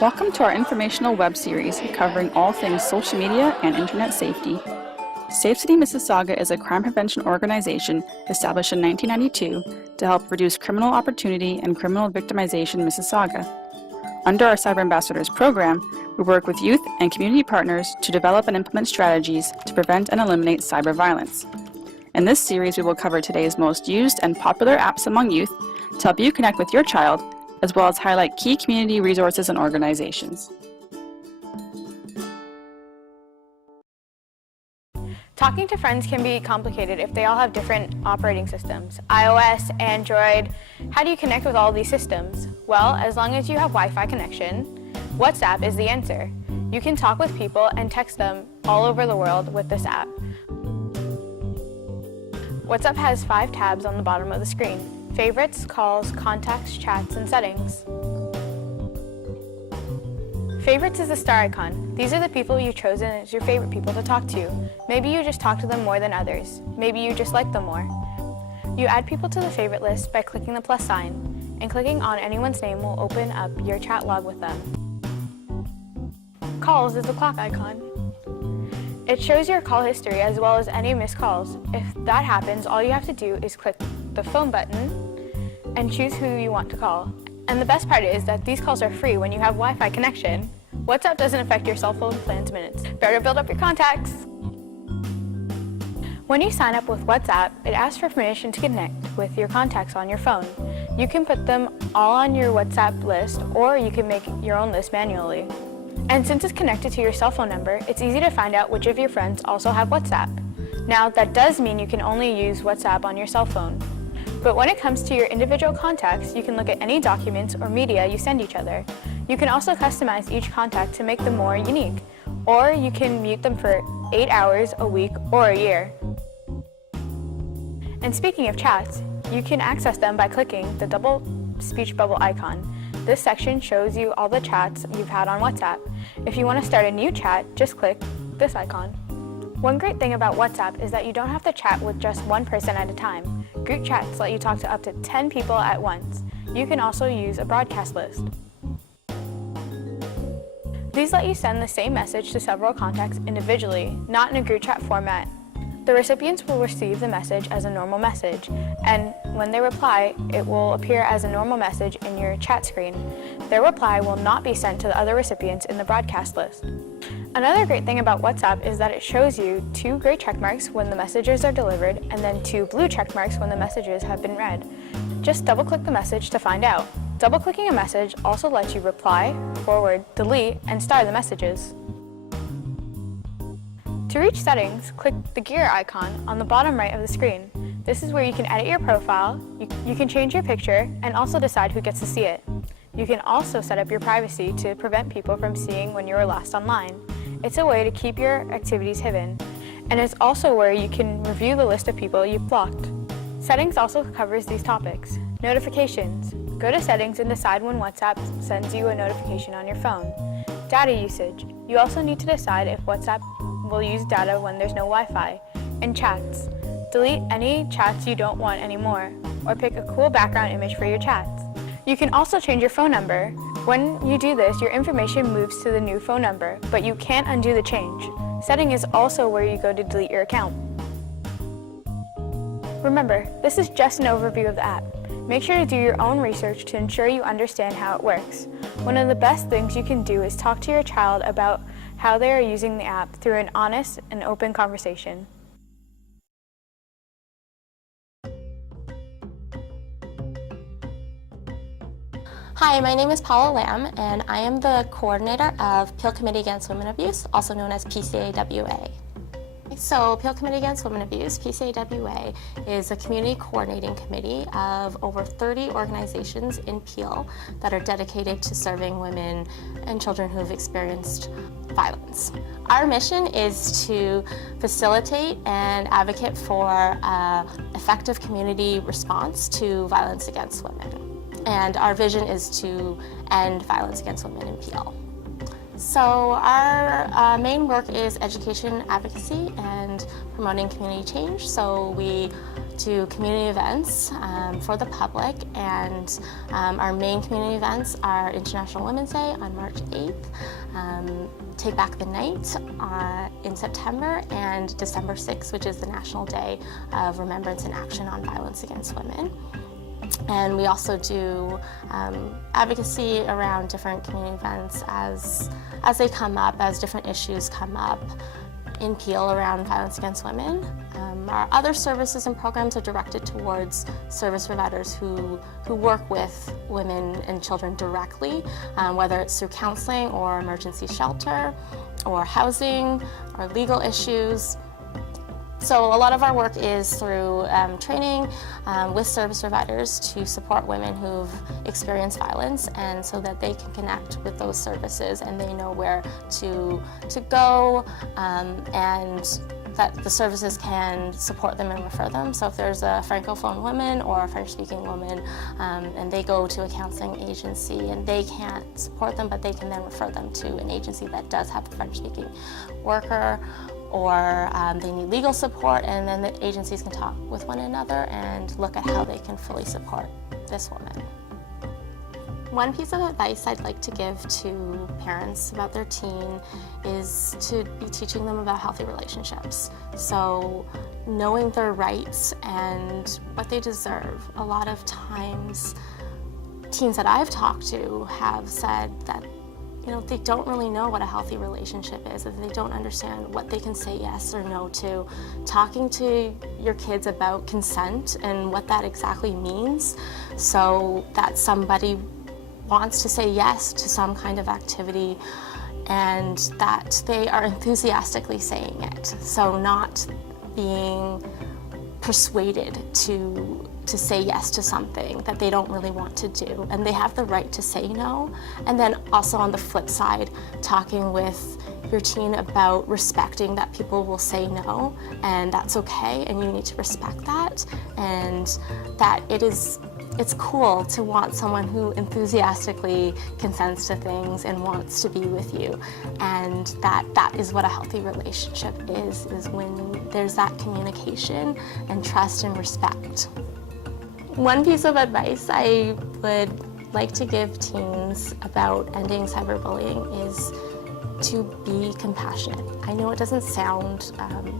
Welcome to our informational web series covering all things social media and internet safety. Safe City Mississauga is a crime prevention organization established in 1992 to help reduce criminal opportunity and criminal victimization in Mississauga. Under our Cyber Ambassadors program, we work with youth and community partners to develop and implement strategies to prevent and eliminate cyber violence. In this series, we will cover today's most used and popular apps among youth to help you connect with your child, as well as highlight key community resources and organizations. Talking to friends can be complicated if they all have different operating systems. iOS, Android, how do you connect with all these systems? Well, as long as you have Wi-Fi connection, WhatsApp is the answer. You can talk with people and text them all over the world with this app. WhatsApp has 5 tabs on the bottom of the screen: favorites, calls, contacts, chats, and settings. Favorites is the star icon. These are the people you've chosen as your favorite people to talk to. Maybe you just talk to them more than others. Maybe you just like them more. You add people to the favorite list by clicking the plus sign, and clicking on anyone's name will open up your chat log with them. Calls is the clock icon. It shows your call history as well as any missed calls. If that happens, all you have to do is click the phone button and choose who you want to call. And the best part is that these calls are free when you have Wi-Fi connection. WhatsApp doesn't affect your cell phone plan's minutes. Better build up your contacts. When you sign up with WhatsApp, it asks for permission to connect with your contacts on your phone. You can put them all on your WhatsApp list, or you can make your own list manually. And since it's connected to your cell phone number, it's easy to find out which of your friends also have WhatsApp. Now, that does mean you can only use WhatsApp on your cell phone. But when it comes to your individual contacts, you can look at any documents or media you send each other. You can also customize each contact to make them more unique, or you can mute them for 8 hours, a week, or a year. And speaking of chats, you can access them by clicking the double speech bubble icon. This section shows you all the chats you've had on WhatsApp. If you want to start a new chat, just click this icon. One great thing about WhatsApp is that you don't have to chat with just one person at a time. Group chats let you talk to up to 10 people at once. You can also use a broadcast list. These let you send the same message to several contacts individually, not in a group chat format. The recipients will receive the message as a normal message, and when they reply, it will appear as a normal message in your chat screen. Their reply will not be sent to the other recipients in the broadcast list. Another great thing about WhatsApp is that it shows you 2 gray check marks when the messages are delivered, and then 2 blue check marks when the messages have been read. Just double-click the message to find out. Double-clicking a message also lets you reply, forward, delete, and star the messages. To reach settings, click the gear icon on the bottom right of the screen. This is where you can edit your profile, you can change your picture, and also decide who gets to see it. You can also set up your privacy to prevent people from seeing when you were last online. It's a way to keep your activities hidden, and it's also where you can review the list of people you've blocked. Settings also covers these topics. Notifications. Go to settings and decide when WhatsApp sends you a notification on your phone. Data usage. You also need to decide if WhatsApp will use data when there's no Wi-Fi. And chats. Delete any chats you don't want anymore, or pick a cool background image for your chats. You can also change your phone number. When you do this, your information moves to the new phone number, but you can't undo the change. Setting is also where you go to delete your account. Remember, this is just an overview of the app. Make sure to do your own research to ensure you understand how it works. One of the best things you can do is talk to your child about how they are using the app through an honest and open conversation. Hi, my name is Paula Lamb, and I am the coordinator of Peel Committee Against Women Abuse, also known as PCAWA. So Peel Committee Against Women Abuse, PCAWA, is a community coordinating committee of over 30 organizations in Peel that are dedicated to serving women and children who have experienced violence. Our mission is to facilitate and advocate for effective community response to violence against women. And our vision is to end violence against women in Peel. So our main work is education, advocacy, and promoting community change. So we do community events for the public, and our main community events are International Women's Day on March 8th, Take Back the Night in September, and December 6th, which is the National Day of Remembrance and Action on Violence Against Women. And we also do advocacy around different community events as they come up, as different issues come up in Peel around violence against women. Our other services and programs are directed towards service providers who work with women and children directly, whether it's through counseling or emergency shelter or housing or legal issues. So a lot of our work is through training with service providers to support women who've experienced violence, and so that they can connect with those services and they know where to go, and that the services can support them and refer them. So if there's a Francophone woman or a French-speaking woman and they go to a counseling agency and they can't support them, but they can then refer them to an agency that does have a French-speaking worker, or they need legal support, and then the agencies can talk with one another and look at how they can fully support this woman. One piece of advice I'd like to give to parents about their teen is to be teaching them about healthy relationships. So knowing their rights and what they deserve. A lot of times, teens that I've talked to have said that they don't really know what a healthy relationship is, that they don't understand what they can say yes or no to. Talking to your kids about consent and what that exactly means, so that somebody wants to say yes to some kind of activity and that they are enthusiastically saying it. So not being persuaded to say yes to something that they don't really want to do, and they have the right to say no. And then also on the flip side, talking with your teen about respecting that people will say no, and that's okay, and you need to respect that, and that it's cool to want someone who enthusiastically consents to things and wants to be with you, and that is what a healthy relationship is when there's that communication and trust and respect. One piece of advice I would like to give teens about ending cyberbullying is to be compassionate. I know it doesn't sound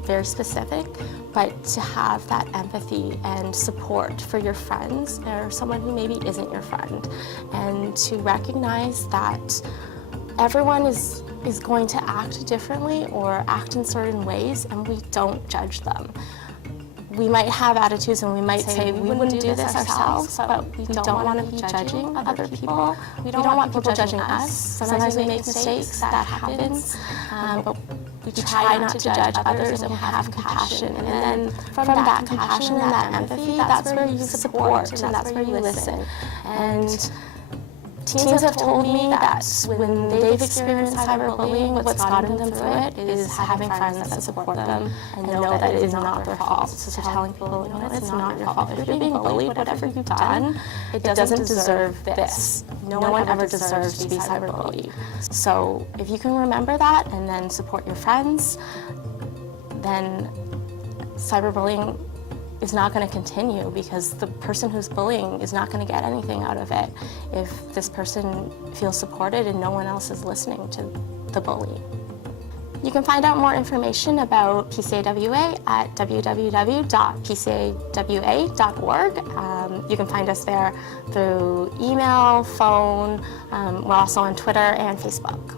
very specific, but to have that empathy and support for your friends or someone who maybe isn't your friend, and to recognize that everyone is going to act differently or act in certain ways, and we don't judge them. We might have attitudes and we might say we wouldn't do this ourselves, but we don't want to be judging other people. We don't want people judging us. Sometimes we make mistakes, that happens, but we try not to judge others and have compassion. And then from that compassion and that empathy, that's where you support and that's where you listen. And teens have told me that when they've experienced cyberbullying, what's gotten them through it is having friends that support them and know that it is not their fault. So telling people, it's not your fault. If you're being bullied, whatever you've done, it doesn't deserve this. No one ever deserves to be cyberbullied. So if you can remember that and then support your friends, then cyberbullying is not going to continue, because the person who's bullying is not going to get anything out of it if this person feels supported and no one else is listening to the bully. You can find out more information about PCAWA at www.pcawa.org. You can find us there through email, phone. We're also on Twitter and Facebook.